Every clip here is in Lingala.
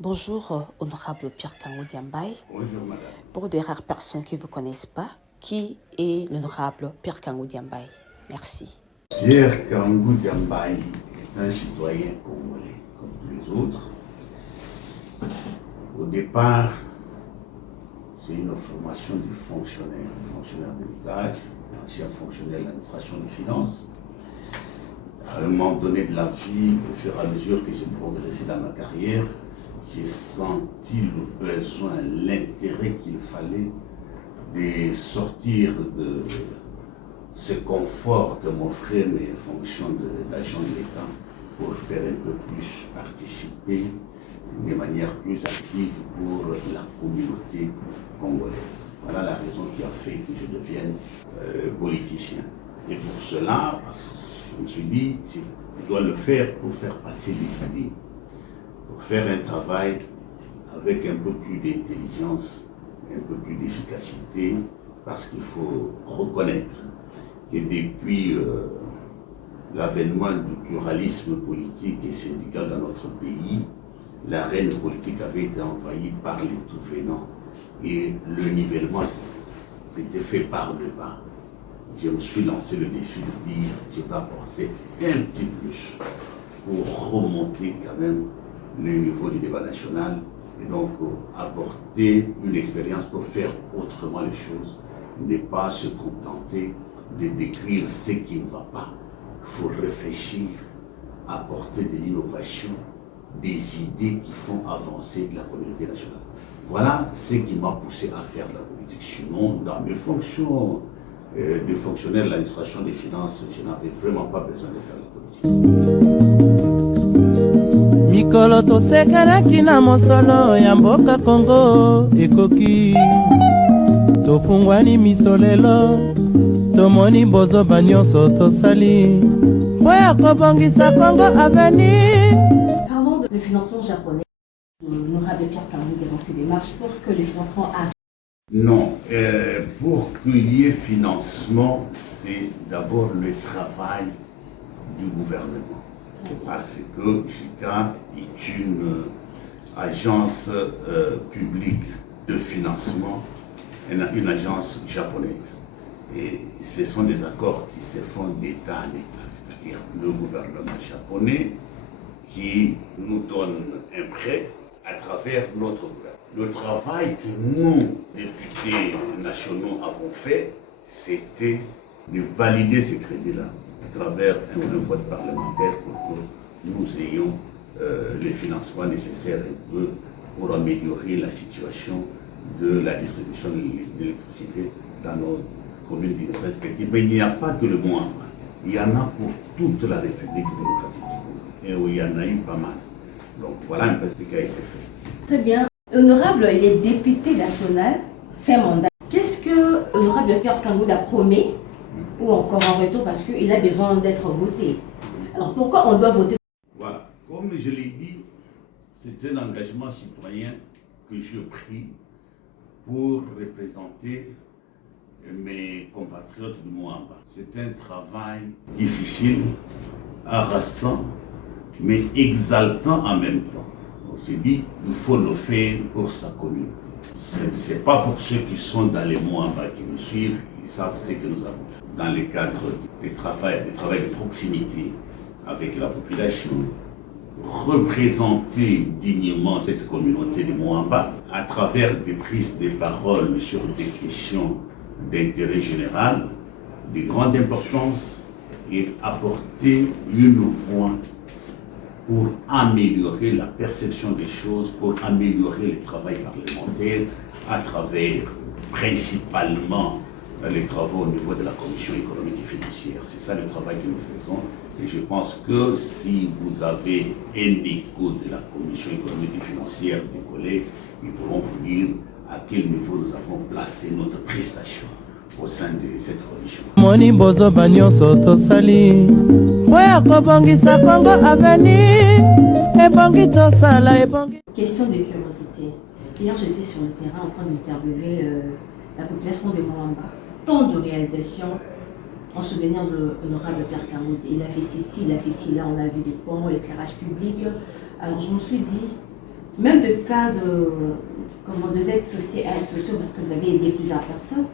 Bonjour, honorable Pierre Kangou Diambaye. Bonjour, madame. Pour des rares personnes qui ne vous connaissent pas, qui est l'honorable Pierre Kangou Diambaye? Merci. Pierre Kangou Diambaye est un citoyen congolais, comme tous les autres. Au départ, j'ai une formation de fonctionnaire de l'État, ancien fonctionnaire de l'administration des finances. À un moment donné de la vie, au fur et à mesure que j'ai progressé dans ma carrière, j'ai senti le besoin, l'intérêt qu'il fallait de sortir de ce confort que m'offraient mes fonctions d'agent de l'État pour faire un peu plus participer de manière plus active pour la communauté congolaise. Voilà la raison qui a fait que je devienne politicien. Et pour cela, je me suis dit, je dois le faire pour faire passer des idées, pour faire un travail avec un peu plus d'intelligence, un peu plus d'efficacité, parce qu'il faut reconnaître que depuis l'avènement du pluralisme politique et syndical dans notre pays, l'arène politique avait été envahie par les tout venants et le nivellement s'était fait par le bas. Je me suis lancé le défi de dire je vais apporter un petit plus pour remonter quand même le niveau du débat national et donc apporter une expérience pour faire autrement les choses, ne pas se contenter de décrire ce qui ne va pas. Il faut réfléchir, apporter de l'innovation, des idées qui font avancer la communauté nationale. Voilà ce qui m'a poussé à faire de la politique. Sinon, dans mes fonctions de fonctionnaire de l'administration des finances, je n'avais vraiment pas besoin de faire la politique. Mikolo tosekanaki na mosolo ya mboka Kongo ekoki tofungwani misolelo tomoni bozoba nyonso tosali po ya kobongisa Kongo avenir. Parlons de le financement japonais. L'honorable Pierre Kangou est dans ses démarches pour que le financement arrive. Non, pour qu'il y ait financement, c'est d'abord le travail du gouvernement. Parce que JICA est une agence publique de financement, une agence japonaise. Et ce sont des accords qui se font d'État en État, c'est-à-dire le gouvernement japonais qui nous donne un prêt à travers notre gouvernement. Le travail que nous, députés nationaux, avons fait, c'était de valider ces crédits-là à travers un vote parlementaire pour que nous ayons les financements nécessaires un peu pour améliorer la situation de la distribution de l'électricité dans nos communes respectives. Mais il n'y a pas que le Moamba, il y en a pour toute la République démocratique du Congo, et où il y en a eu pas mal. Donc voilà un peu ce qui a été fait. Très bien. Honorable, il est député national, fait mandat. Qu'est-ce que l'honorable Pierre Kangou a promis ou encore en retour parce qu'il a besoin d'être voté? Alors pourquoi on doit voter? Voilà, comme je l'ai dit, c'est un engagement citoyen que je pris pour représenter mes compatriotes de Moamba. C'est un travail difficile, harassant, mais exaltant en même temps. On s'est dit, il faut le faire pour sa communauté. Ce n'est pas pour ceux qui sont dans les Moamba qui nous suivent, ils savent ce que nous avons fait. Dans le cadre du travail de proximité avec la population, représenter dignement cette communauté de Moamba à travers des prises de parole sur des questions d'intérêt général, de grande importance, et apporter une voix pour améliorer la perception des choses, pour améliorer le travail parlementaire à travers principalement les travaux au niveau de la Commission économique et financière. C'est ça le travail que nous faisons. Et je pense que si vous avez un écho de la Commission économique et financière des collègues, ils pourront vous dire à quel niveau nous avons placé notre prestation au sein de cette commission. Moni bozo nyonso tosali po ya kobongisa Kongo avenir ebongi tosala ebongi. Question de curiosité. Hier, j'étais sur le terrain en train d'interviewer la population de Moamba. Tant de réalisations en souvenir de l'honorable Pierre Kamoudi. Il a fait ceci, il a fait ci, là, on a vu des ponts, l'éclairage public. Alors je me suis dit, même de cas des aides sociales, parce que vous avez aidé plusieurs personnes,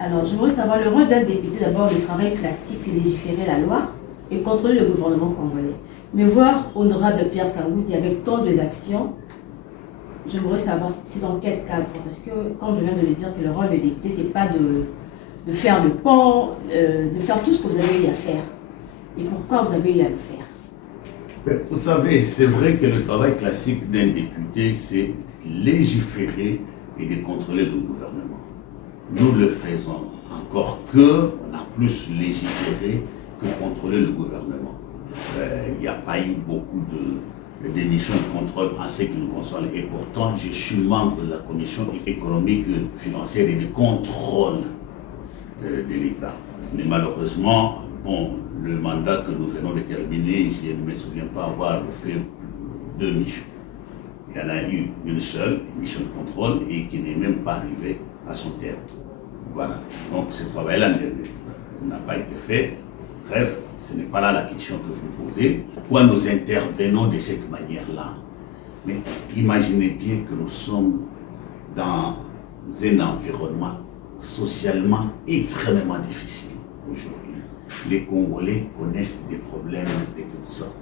alors j'aimerais savoir le rôle d'un député. D'abord, le travail classique, c'est légiférer la loi et contrôler le gouvernement congolais. Mais voir honorable Pierre Kamoudi avec tant d'actions, j'aimerais savoir c'est dans quel cadre. Parce que, comme je viens de le dire, que le rôle du député, c'est pas de faire le pont, de faire tout ce que vous avez eu à faire. Et pourquoi vous avez eu à le faire? Vous savez, c'est vrai que le travail classique d'un député, c'est légiférer et de contrôler le gouvernement. Nous le faisons, encore que on a plus légiféré que contrôler le gouvernement. Il n'y a pas eu beaucoup d'émissions de contrôle en ce qui nous concerne. Et pourtant, je suis membre de la commission économique, financière et de contrôle de l'État. Mais malheureusement, bon, le mandat que nous venons de terminer, je ne me souviens pas avoir fait 2 missions. Il y en a eu une seule, une mission de contrôle, et qui n'est même pas arrivée à son terme. Voilà. Donc ce travail-là n'a pas été fait. Bref, ce n'est pas là la question que vous posez. Pourquoi nous intervenons de cette manière-là? Mais imaginez bien que nous sommes dans un environnement socialement extrêmement difficile aujourd'hui. Les Congolais connaissent des problèmes de toutes sortes.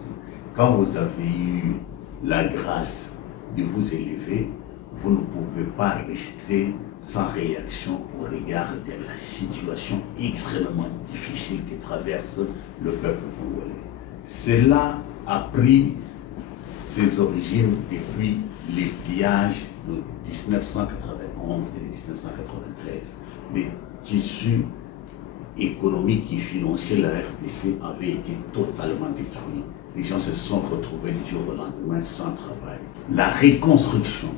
Quand vous avez eu la grâce de vous élever, vous ne pouvez pas rester sans réaction au regard de la situation extrêmement difficile que traverse le peuple congolais. Cela a pris ses origines depuis les pillages de 1991 et de 1993. Les tissus économiques et financiers de la RDC avaient été totalement détruits. Les gens se sont retrouvés du jour au lendemain sans travail. La reconstruction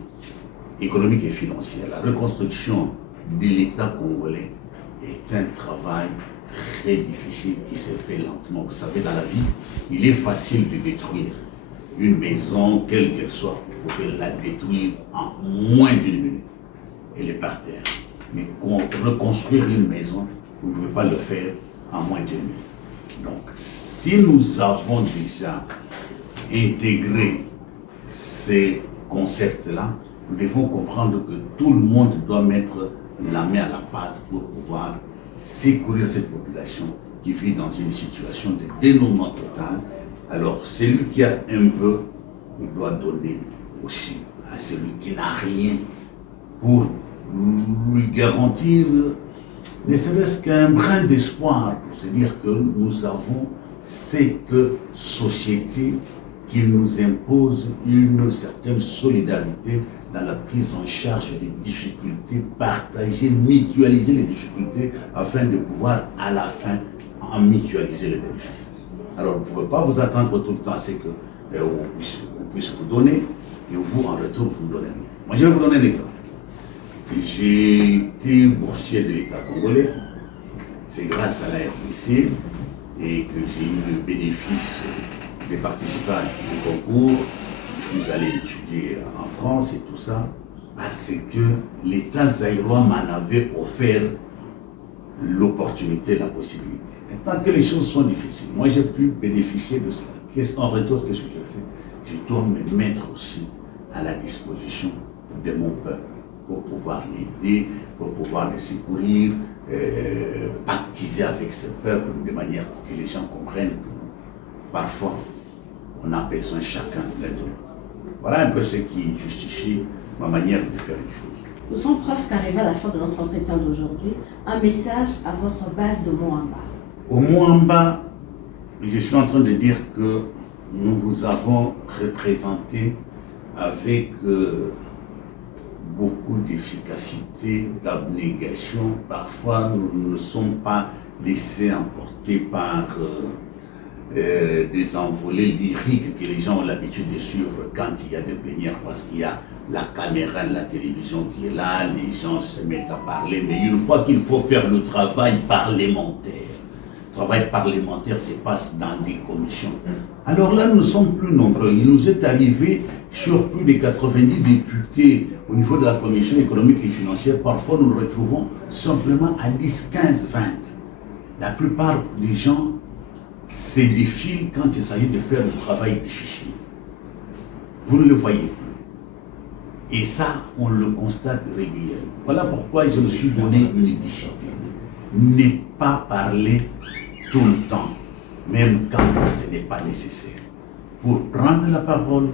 économique et financière, la reconstruction de l'État congolais est un travail très difficile qui se fait lentement. Vous savez, dans la vie, il est facile de détruire une maison, quelle qu'elle soit. Vous pouvez la détruire en moins d'1 minute. Elle est par terre. Mais reconstruire une maison, vous ne pouvez pas le faire en moins d'1 minute. Donc, si nous avons déjà intégré ces concepts-là, nous devons comprendre que tout le monde doit mettre la main à la pâte pour pouvoir secourir cette population qui vit dans une situation de dénouement total. Alors, celui qui a un peu, il doit donner aussi à celui qui n'a rien pour lui garantir ne serait-ce qu'un brin d'espoir, pour se dire que nous avons cette société qui nous impose une certaine solidarité dans la prise en charge des difficultés, partager, mutualiser les difficultés afin de pouvoir à la fin en mutualiser les bénéfices. Alors vous ne pouvez pas vous attendre tout le temps à ce qu'on puisse vous donner et vous en retour vous ne donnez rien. Moi je vais vous donner un exemple. J'ai été boursier de l'État congolais, c'est grâce à la RDC et que j'ai eu le bénéfice de participer à des concours. Je suis allé étudier en France et tout ça, parce que l'État zaïrois m'en avait offert l'opportunité, la possibilité. Et tant que les choses sont difficiles, moi j'ai pu bénéficier de cela. En retour, qu'est-ce que je fais? Je dois me mettre aussi à la disposition de mon peuple pour pouvoir l'aider, pour pouvoir le secourir, pactiser avec ce peuple de manière que les gens comprennent que parfois on a besoin chacun l'un de l'autre. Voilà un peu ce qui justifie ma manière de faire les choses. Nous sommes presque arrivés à la fin de notre entretien d'aujourd'hui. Un message à votre base de Moamba. Au Moamba, je suis en train de dire que nous vous avons représenté avec beaucoup d'efficacité, d'abnégation. Parfois, nous ne sommes pas laissés emporter par des envolées lyriques que les gens ont l'habitude de suivre quand il y a des plénières, parce qu'il y a la caméra de la télévision qui est là, les gens se mettent à parler, mais une fois qu'il faut faire le travail parlementaire, se passe dans des commissions. Alors là, nous sommes plus nombreux. Il nous est arrivé sur plus de 90 députés au niveau de la commission économique et financière. Parfois, nous nous retrouvons simplement à 10, 15, 20. la plupart des gens se défilent quand il s'agit de faire le travail difficile. Vous ne le voyez plus. Et ça, on le constate régulièrement. Voilà pourquoi je me suis donné une discipline. Ne pas parler tout le temps, même quand ce n'est pas nécessaire. Pour prendre la parole,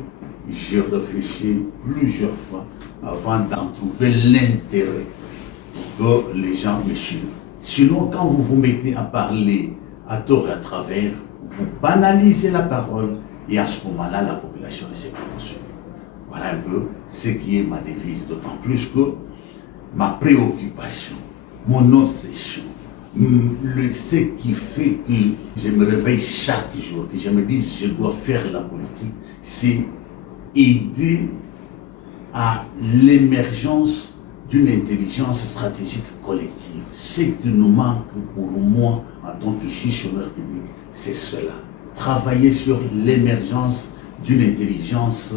j'ai réfléchi plusieurs fois avant d'en trouver l'intérêt pour que les gens me suivent. Sinon, quand vous vous mettez à parler à tort et à travers, vous banalisez la parole et à ce moment-là, la population ne sait pas vous suivre. Voilà un peu ce qui est ma devise, d'autant plus que ma préoccupation, mon obsession, ce qui fait que je me réveille chaque jour, que je me dise je dois faire la politique, c'est aider à l'émergence d'une intelligence stratégique collective. Ce qui nous manque pour moi en tant que gestionnaire public, c'est cela. Travailler sur l'émergence d'une intelligence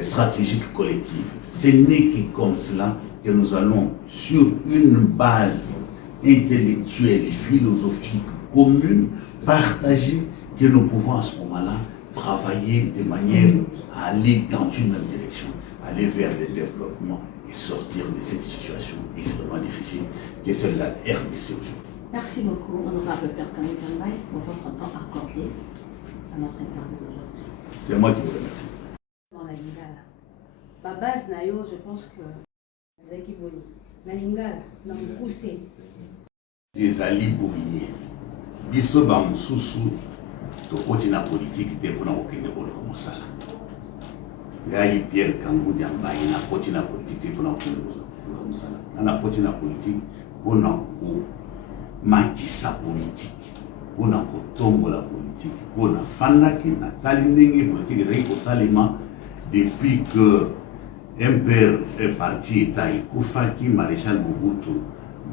stratégique collective. Ce n'est que comme cela que nous allons, sur une base intellectuelle et philosophique commune, partager, que nous pouvons à ce moment-là travailler de manière à aller dans une même direction, aller vers le développement et sortir de cette situation extrêmement difficile que c'est la RDC aujourd'hui. Merci beaucoup, honorable Père Kangou Diambaye, pour votre temps accordé à notre interview d'aujourd'hui. C'est moi qui vous remercie. Dans la Lingala, ma base nayo, je pense que Zaki Boni, la Lingala, dans le poussé. Ezali boye. Biso ba mususu to kotina politique te pona okende ko lo mosala. Ngai Pierre Kangou Diambaye na kotina politique te pona okende ko lo mosala. Ana kotina politique pona ko matisa politique. Pona ko tombola politique. Pona fandaki na tali ndenge politique ezali ko salima depuis que un père est parti État Koufaki Maréchal Mobutu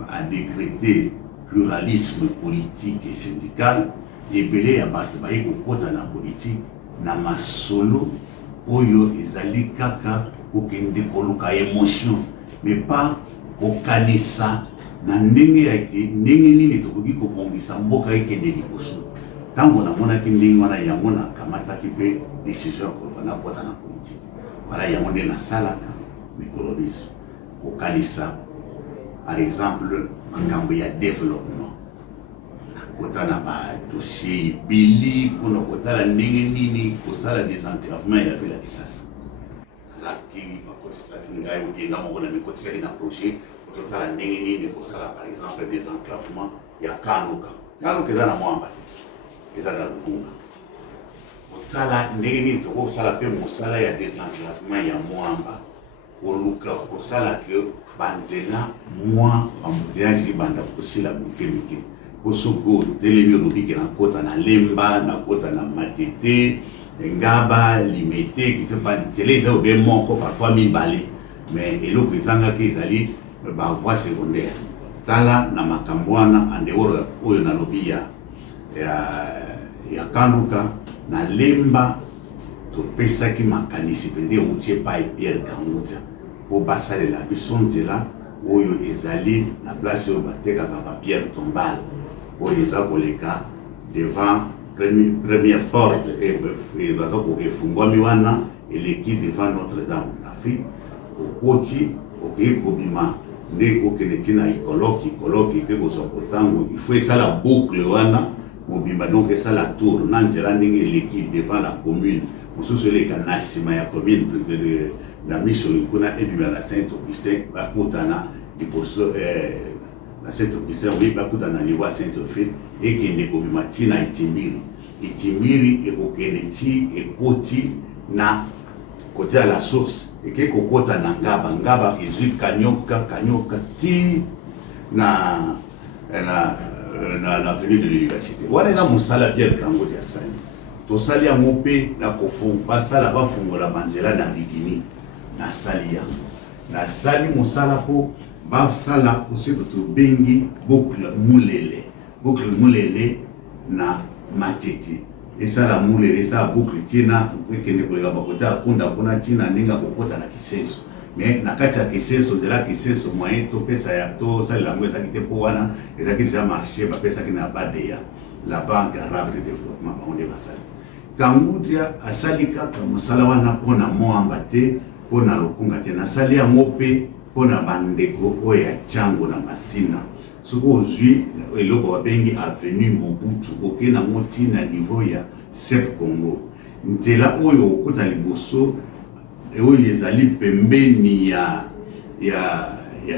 a décrété pluralisme politique et syndical et belé ya bato baye kokota na politique na masolo oyo ezali kaka kokende koluka émotion mais pas kokanisa na ndenge yake ndenge nini tokoki kobongisa mboka ekende liboso ntango namonaki ndenge wana yango nakamataki mpe décision koloba nakota na politique voilà yango nde nasalaka mikolo biso kokanisa par exemple makambo ya développement kotana ba dossier bili kuna kotala ndenge nini kosala désenclavement ya ville ya Kisasa zaki bakotisa kingai ujenga moko na mikotisa na projet kotala ndenge nini kosala par exemple désenclavement ya Kanuka eza na mwamba eza na Lukunga kotala ndenge nini tokosala pe mosala ya désenclavement ya mwamba koluka kosala ke banzela mwa embouteillage banda kosila mike kosoko telemi olobiki na kota na Lemba na kota na Matete Ngaba Limete kisepa nzela eza obe moko parfois mibale mais eloko ezangaki ezali ba voie secondaire tala na makambo wana andehoro oyo nalobi ya Kanuka na Lemba topesaki makanisi mpenza eutie pa Pierre Kangou po basalela biso nzela oyo ezali na place oyo batekaka bapierre tombale oyo eza koleka devant première porte et baza efungwami wana eleki devant Notre-Dame d'Afrique okoti okei kobima nde okende ntina ikoloki eke kozwa kotango il faut esala boucle wana mobimba donc esala tour na nzela ndenge eleki devant la commune mosusu eleka na nsima ya commune na miso kuna ebima na Saint-Augustin bakutana liboso na Saint-Augustin oui bakutana niveau ya Saint-Ophile ekende kobima ntina Itimbiri ekokende ti ekoti na kote ya la source eke kokota na Ngaba ezwi Kanyoka ti na avenue de l'Université wana eza mosala Pierre Kangou asali tosali yango mpe na basala bafungola banzela na Bikini nasali mosala po basala osi tobengi boucle mulele na Matete esala mulele esala boucle tina ekende koleka bakota akunda kuna tina ndenge akokota na Kiseso mais na kati ya kiseso nzela kiseso moyen topesa ya tosalela yango ezalaki te mpo wana ezalaki déjà marché bapesaki na badeya la banque arabe de développement bango nde basali Kangudia asali kaka mosala wana mpona moamba te mpona lokunga te nasali yango mpe mpona bandeko oyo ya ntango na masina soki ozwi eloko babengi avenue Mobutu okei nango ntina niveau ya sep Congo nzela oyo okota liboso oyo ezali pembeni ya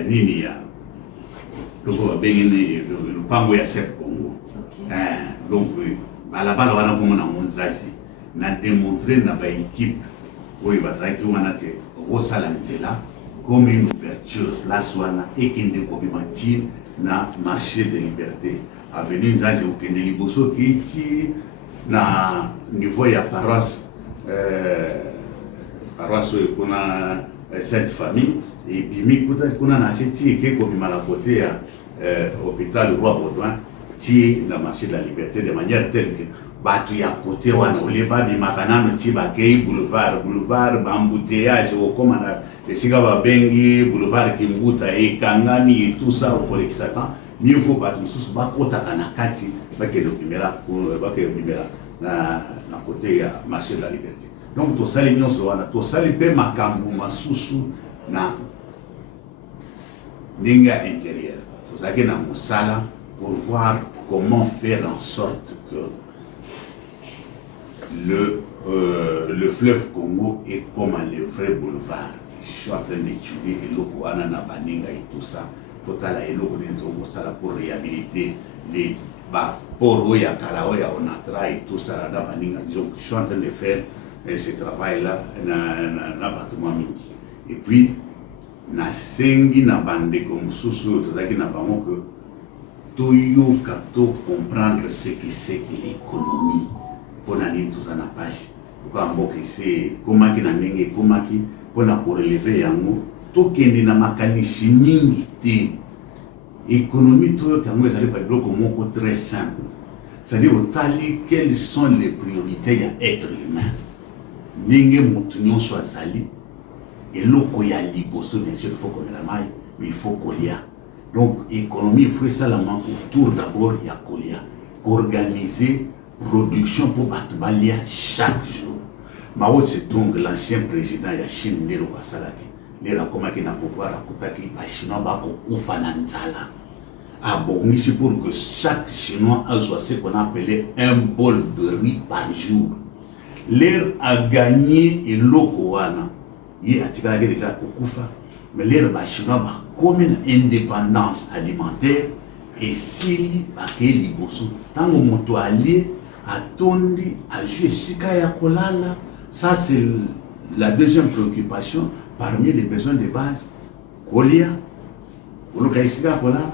nini ya loko babengi lupango ya sep Congo donc balabala wana komona mozazi na démontrer na baéquipe oyo bazalaki wana ke okosala nzela comme une ouverture place wana ekende kobima ti na marché de liberté avenue Nzazi okende liboso kiti na niveau ya paroisse oyo kuna Sainte Famille ebimi kuna na seti eke kobima na côté ya hôpital Roi Baudouin ti na marché de la liberté de manière telle que bato ya côté wana oleba bimaka nano ti bakei boulevard bambouteillage okoma na esika babengi boulevard Kimbuta ekangami et tout ça okolekisa temps mieux vaut bato mosusu bakotaka na kati bakende obimela na côté ya marché de la liberté donc tosali nyonso wana tosali mpe makambo masusu na ndenge ya intérieur tozalaki na mosala pour voir comment faire en sorte que le fleuve Congo est comme le vrai boulevard. Je suis en train d'étudier eloko wana na baninga et tout ça. Totala eloko nento sala pour réhabiliter les ports ya kala ya Onatra et tout ça na baninga. Donc je suis en train de faire ce travail là na bâtiment mingi. Et puis na sengi na bande comme soso tozaki na bango que toyoka to comprendre ce que c'est que l'économie pona nini toza na page oka mboka ese komaki na ndenge ekomaki mpona koreleve yango tokende na makanisi mingi te économie toyoka yango ezali pa biloko moko très simple c'est-à-dire otali quelles sont les priorités ya être humain ndenge motu nyonso azali eloko ya liboso bien sûr il faut komela mai mais il faut kolia. Donc, l'économie, il faut ça autour d'abord, il y a Kolia. Organiser production pour Batbalia chaque jour. Mao Tse-tung, l'ancien président de la Chine, il a commencé à pouvoir à Chinois c'est pour que chaque Chinois ait ce qu'on appelait un bol de riz par jour. L'air a gagné et l'Okowana. Il a déjà Kokufa. Mais l'air Chinois comme une indépendance alimentaire et si bakeli bosso tango moto allié atondi a jouer sika ya kolala ça c'est la deuxième préoccupation parmi les besoins de base kolia oloka sika kolala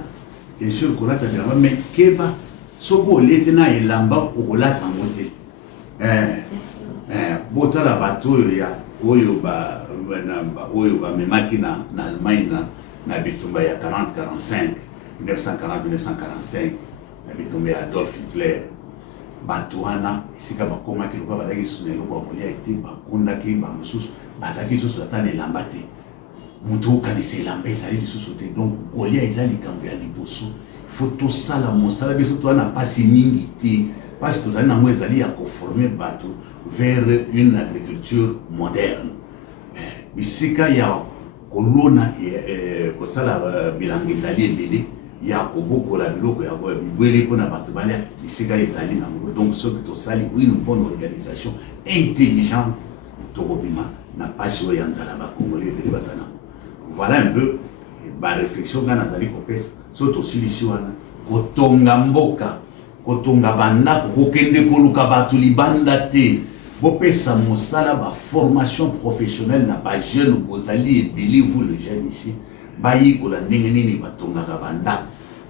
et sur kolata de mais keba soko letena elamba okolata ngote botala bato ya oyo memaki na Allemagne na bitumba ya 40-45 1940-1945 na bitumba ya Adolf Hitler bato wana esika bakomaki lokola bazalaki susu na eloko ya kolia ete bakundaki bamosusu bazalaki lisusu ata na elamba te moto okanisa elamba ezali lisusu te donc kolia eza likambo ya liboso faut tosala mosala biso toza na mpasi mingi te mpasi tozali nango ezali ya koforme bato vers une agriculture moderne bisika ya kolona kosala bilanga ezali ebele ya kobokola biloko ya bibwele mpona bato balia bisika ezali nango donc soki tosali une bonne organisation intelligente tokobima na mpasi oyo ya nzala bakongole ebele baza nango voilà un peu baréflexion nga nazali kopesa so tosilisi wana kotonga mboka kotonga bandako kokende koluka bato libanda te bopesa mosala ba formation professionnelle na ba jeune bozali ebele vous le jeune ici bayikola ndenge nini batongaka bandako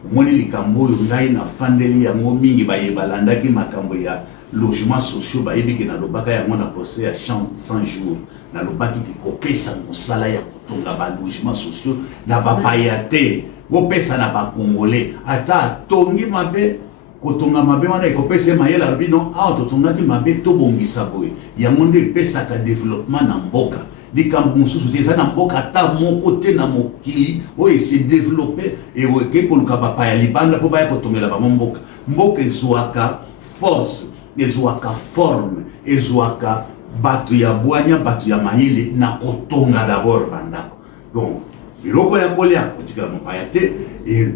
omoni likambo oyo ngai na fandeli yango mingi bayebalandaki makambo ya logement sociaux bayebiki na lobaka yango na procès ya 100 jours na lobaki kopesa mosala ya kotonga ba logement sociaux na bapaya te bopesa na bakongole ata atongi mabe kotonga mabe wana ekopesa mayele alobi non awa totongaki mabe tobongisa boye yango nde epesaka développement na mboka likambo mosusu te eza na mboka ata moko te na mokili oyo ese développe eke koluka bapaya libanda mpo baya kotongela bango mboka mboka ezwaka force ezwaka forme ezwaka bato ya bwanya bato ya mayele na kotonga d'abord bandako donc biloko ya kolia kotikala mopaya te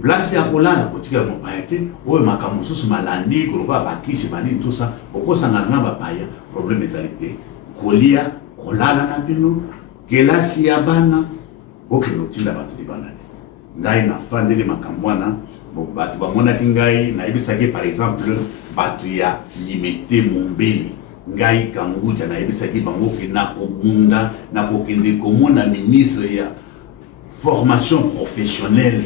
place ya kolala kotikala mopaya te oyo makambo mosusu malandi koloba bakisi banini tout ça okosangana na bapaya problème ezali te kolia kolala na bino kelasi ya bana okende otinda bato libanda te ngai nafandeli makambo wana bato bamonaki ngai nayebisaki par exemple bato ya limete mombeli ngai kanguja nayebisaki bango ke nakobunda nakokende komona ministre ya formation professionnelle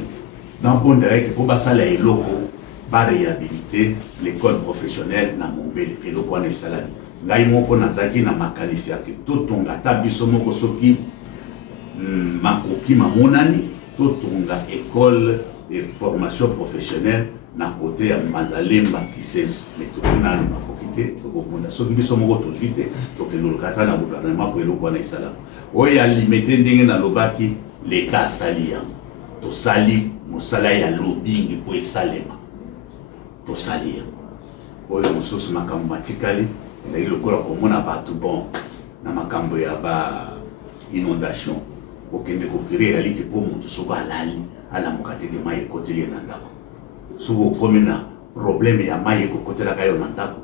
dans bon direct pour basala eloko ba réhabiliter l'école professionnelle na mombeli eloko wana esalani ngai moko nazaki na makanisi yake totonga ta biso moko soki makoki mamonani totonga école de formation professionnelle na côté ya Mazalemba Kisenso mais tokona na makoki te tokobunda soki biso moko tozwi te tokendolokata na gouvernement pour eloko wana esalama oyo alimete ndenge na lobaki l'État sali yango tosali mosala ya lobbying po esalema tosali yango oyo mosusu makambo matikali ezali lokola komona bato bon na makambo ya ba inondation okende kokiri yaliki po moto soko alali alamuka te de mai ekoteli na ndako soko okomi na problème ya mai ekokotelaka yo na ndako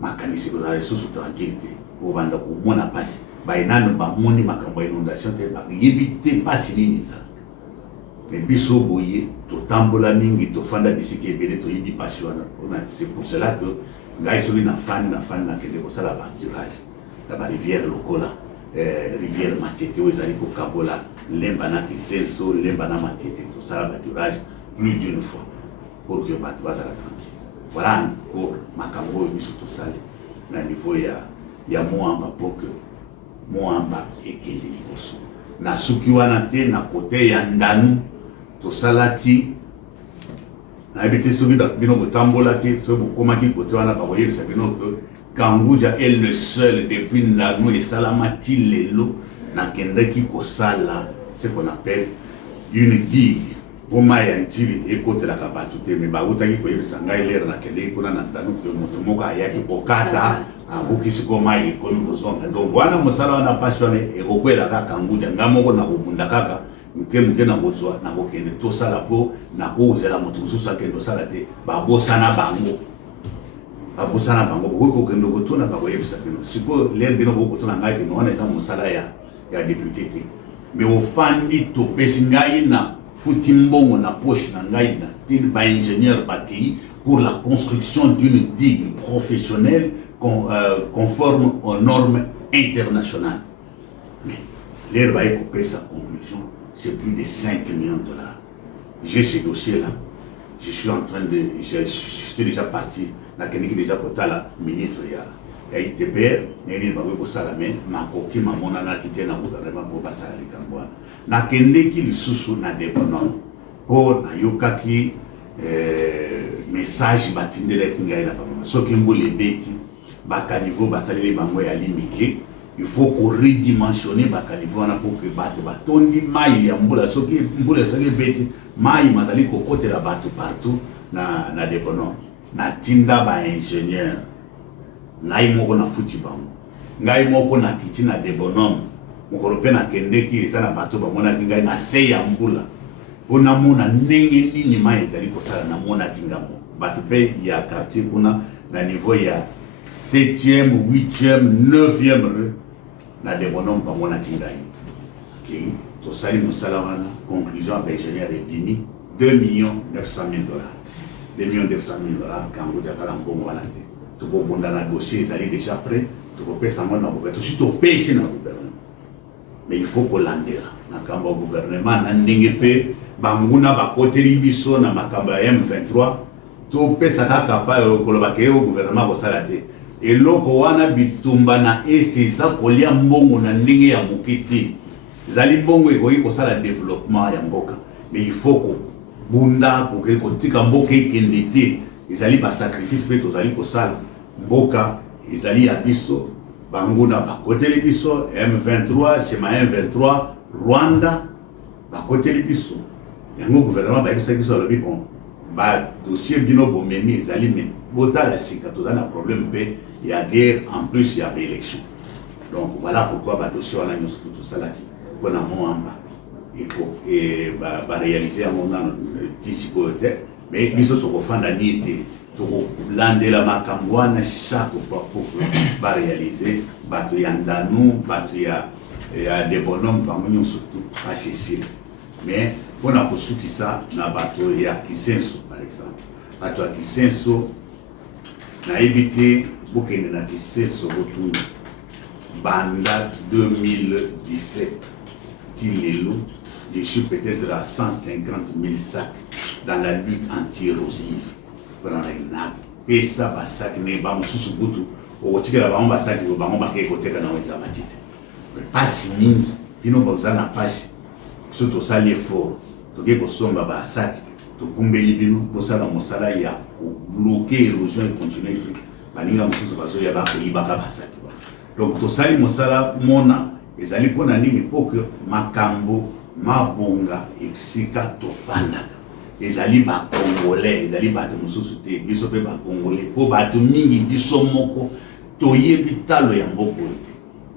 makanisi kozala lisusu tranquillité obanda komona pasi bainano bamoni makambo ya inondation te bayebi te pasi nini ezalaka me biso boye totambola mingi tofanda bisika ebele toyebi pasi wana c'est pour cela que ngai soki nafandi nakende kosala bacurage na barivière lokola rivière matete oyo ezali kokabola lemba na Kisenso lemba na matete tosala bacurage plus d'une fois pour que bato bazala tranquille voilà ko makambo oyo biso tosali na niveau ya moamba pour que moamba ekende liboso na suki wana te na kote ya ndanu tosalaki nayebi te soki bino botambolaki soki bokomaki kote wana bakoyebisa bino ke Kanguja est le seul depuis ndanu esalama ti lelo nakendaki kosala ce qu'on appelle une digue po mai ya ntili ekotelaka bato te me bautaki koyebisa ngai lere nakendeki kuna na ndanu ke moto moko ayaki kokata abukisi ko mai ekomi kozonga donc wana mosala wana pasi wana ekokwelaka Kanguja nga moko nakobunda kaka muke na kozwa na kokende tosala po na kozela moto mosusu akende osala te babosana bango bokoki kokende kotuna bakoyebisa bino sikoyo lere bino bokotuna ngai ke wana eza mosala ya député te me ofandi topesi ngai na futi mbongo na poche na ngai na tini baingénieur bakei pour la construction d'une digue professionnelle conforme aux normes internationales. Mais l'air va couper sa conclusion, c'est plus de 5 millions de dollars. J'ai ces dossiers-là. Je suis en train de... J'étais déjà parti. La Keniki déjà pour la ministre, il y a ITPR, mais il va vous ça la main. Ma coquille, ma monana qui tient à gouvernement pour passer à l'Ikamboa. Na Keniki, le sous-sous n'a déponant pour na yokaki message batinde la kingaïla. Ce qui m'a les bêtis. Bakaniveau basaleli bango ya limike il faut qu'on redimensionner bakaniveau wana pour que bato batondi mai ya mbula soki mbula soki beti mai mazali kokotela bato partout na déponon na tinda ba ingénieur ngai moko na futi bango ngai moko na kiti na debonom mokolo pe na kendeki eza na bato bamona ngai na se ya mbula pona mona ndenge nini mai ezali kosala na mona kingamo bato pe ya quartier kuna na niveau ya 7e, 8e, 9e rue, na debonom pa mona kingai. Ok, to sali musalawana, conclusion avec ingénieur de Bimi, 2 900 000 dollars. 2 900 000 dollars, quand vous êtes à l'embongo à la tête. Tu peux bon dans la dossier, ils allaient déjà prêts, tu peux payer ça dans le gouvernement. Tu suis pêché dans le gouvernement. Mais il faut qu'on l'endera. Na kamba gouvernement, na ndingepe, banguna bakote libiso na makamba M23, to pesa kaka pa kolobake au gouvernement ko salate. Eloko wana bitumba na este sa kolia mbongo na ndenge ya mokiti zali mbongo ekoki kosala développement ya mboka mais il faut ko bunda ko tika mboka ekende te ezali ba sacrifice pe tozali kosala mboka ezali ya biso bango na bakoteli biso M23 sema M23 Rwanda bakoteli biso yango gouvernement bayebisa biso alobi bon ba dossier bino bomemi ezali me botala sika tozali na problème pe ya guerre en plus ya élection. Donc voilà pourquoi ba dossier wana nyonso tosalaki mpona moamba et ba réaliser yango na tisi kote mais biso tokofanda ni te tokolandela makambo wana chaque fois pour ba réaliser bato ya ndanu bato ya des bonhommes bango nyonso bachesile mais mpona kosukisa na bato ya Kisenso par exemple bato ya Kisenso nayebi te bokende na Kisenso botuna banda 2017 tilelo je suis peut-être à 150 000 sacs dans la lutte anti-érosive pour en avoir pesa basaki ne ba mususu butu okotikela bango basaki bango bakeye koteka na wenza matite pasi mingi bino baza na pasi so tosali effort toke kosomba basaki tokumbeli bino bosala mosala ya kobloke érosion et continuer baninga mosusu bazoya bakoyibaka basaki ba donc tosali mosala mona ezali mpona nini po ke makambo mabonga esika tofandaka ezali bakongolais ezali bato mosusu te biso mpe bakongolais po bato mingi biso moko toyebi talo ya mboko te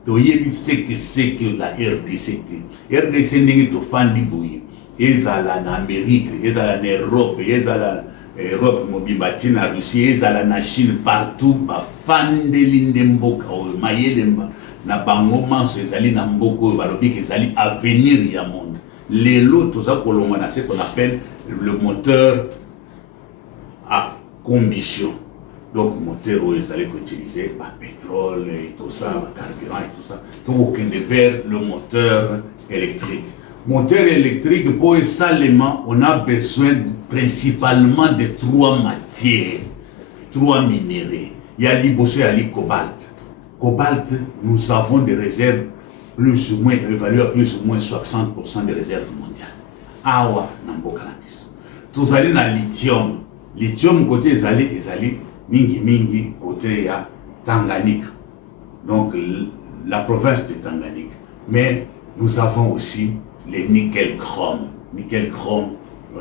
toyebi seke la RDC te RDC ndenge tofandi boye ezala na Amérique ezala na Europe ezala Europe mobimba ti na Russie ezala na Chine partout bafandeli nde mboka oyo mayele na bango manso ezali na mboka oyo balobi ke ezali avenir ya monde lelo toza kolonga na ce qu'on appelle le moteur à combustion. Donc moteur où ils allaient utiliser le pétrole et tout ça, le carburant et tout ça. Donc on est vers le moteur électrique. Moteur électrique, pour seulement, on a besoin principalement de 3 matières, 3 minéraux. Il y a l'ibosé et le cobalt. Cobalt, nous avons des réserves plus ou moins, évaluées à plus ou moins 60% des réserves mondiales. Awa, namboka na biso. Tozali na lithium. Lithium côté ezali mingi côté ya Tanganyika. Donc la province de Tanganyika. Mais nous avons aussi le nickel-chrome. Nickel-chrome,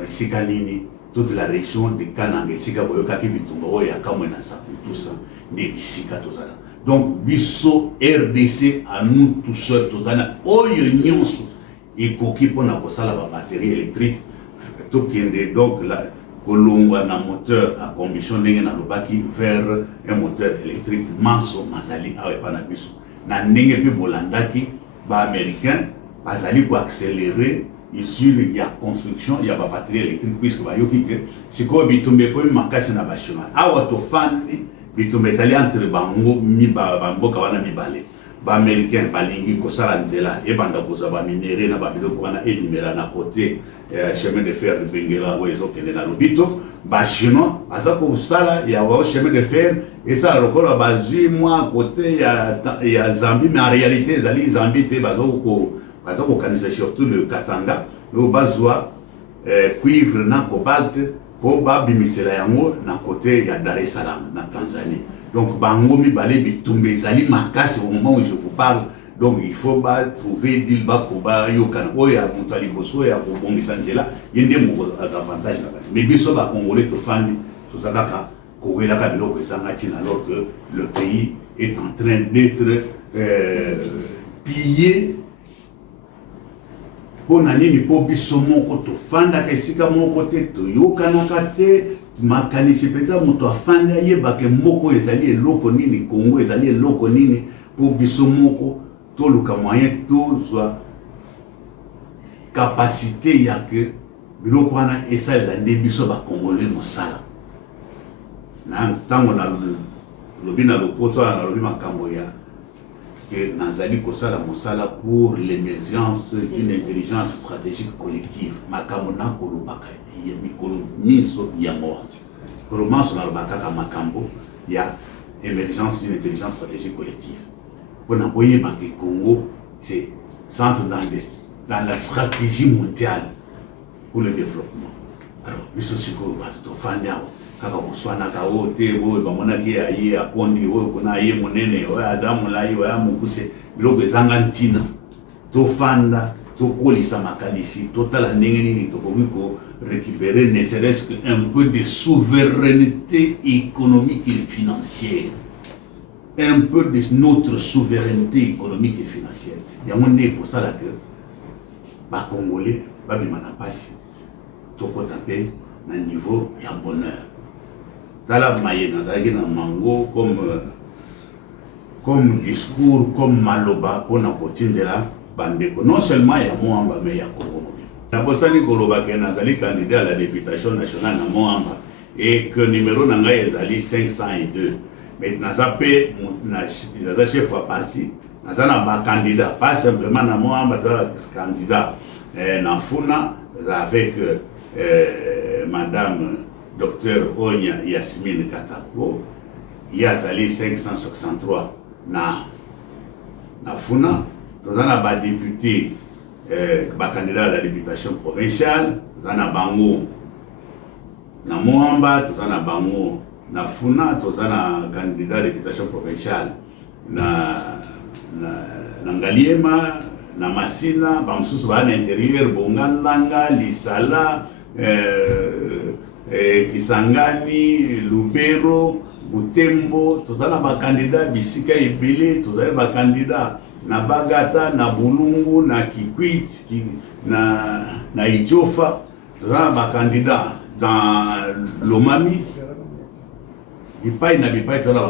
Sikanini, toute la région de Kananga, Sika Boyokaki Bitumbo, Yakamwena Sapu, tout ça, Nebisika Tozala. Donc, biso RDC à nous tout seuls, Tozana, Oyo Nyonso, et Koki pour la batterie électrique, donc la Kolongwa na moteur à combustion ndenge na lobaki vers un moteur électrique manso mazali awepa na biso na ndenge pe bolandaki ba américain bazali ko accélérer ici il y a construction il y a ba batterie électrique puisque ba yoki que siko bitumbe ko makasi na bashima awa to fandi bitumbe zali entre bango mi ba mboka wana mibale ba américain balingi ko sala nzela e banda koza ba minéraux na ba biloko wana elimela na côté chemin de fer de Benguela où ils ont kené na lobito ba chinois aza ko sala ya wa chemin de fer et ça lokola bazui moi côté ya Zambie mais en réalité zali Zambie te bazoko kanisa surtout le Katanga le bazwa cuivre na cobalt po ba bimisela yango na côté ya Dar es Salaam na Tanzanie. Donc bango mi balé bitumbe zali makasi au moment où je vous parle. Donc il faut trouver des bakoba yokan oya montali boso ya kobongisa nzela yende mo avantage na mais biso ba congolais to fandi to zakaka ko wela ka biloko esanga tina alors que le pays est en train d'être pillé pona nini po biso moko to fanda ka esika moko te to yokana ka te makanisi peta moto afanda yebake moko ezali eloko nini Congo ezali eloko nini po biso moko tout le moyen tout soit capacité ya que biloko wana esalela nde biso bakongolais mosala na ntango na lobi na lopoto na lobi makambo ya que nazali kosala mosala pour l'émergence d'une intelligence stratégique collective makambo na kolobaka ya mikolo miso yango kolomanso na lobaka ka makambo ya émergence d'une intelligence stratégique collective. On a voyé que le Congo c'est centre dans la stratégie mondiale pour le développement. Alors, nous sommes sûrs que kaka koswanaka oyo te oyo bamonaki aye akondi oyo kuna aye monene oyo aza molai oyo amokuse biloko ezanga ntina tofanda tokolisa makanisi totala ndenge nini tokoki récupérer ne serait-ce qu'un peu de souveraineté économique et financière, un peu de notre souveraineté économique et financière. Il y a un pour ça que les Congolais, les Manapasi, tout taper à un niveau de bonheur. Tala maye nazaki na mango comme discours, comme maloba pour na kotindela bandeko. Non seulement il y a Moamba, mais il y a Congo. Nabosani koloba ke nazali candidat à la députation nationale na Moamba et que numéro nanga ezali 502. Mais nazape naza chef wa parti, nazana ba candidat, pas simplement na Moamba, candidat na Funa avec madame Dr Onya Yasmine Katako, yazali 563 na Funa, nazana ba député candidat à la députation provinciale, Zana Bango, na Moamba, Zana Bango, na Funa, Zana candidat à la députation provinciale, na Ngaliema, na Masina, Bamsous à l'intérieur, Bongandanga, Lisala, Kisangani, Lubero, Butembo, Zana ba candidat, Bisika Ebele, Zana ba candidat. Na Bagata, na Bulungu, na Kikwit, na Idjofa, nous avons un candidat dans l'Omami. Il n'y a pas de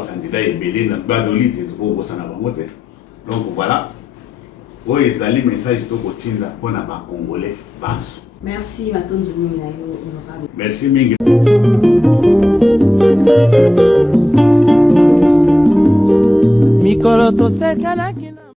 candidat ébélé dans Badolit et au Bosanabangote. Donc voilà. Oui, ils ont le message de Botinda pour les Congolais. Merci, Matonzo Minayo, honorable. Merci, Mingi. Mikolo tosekanaki na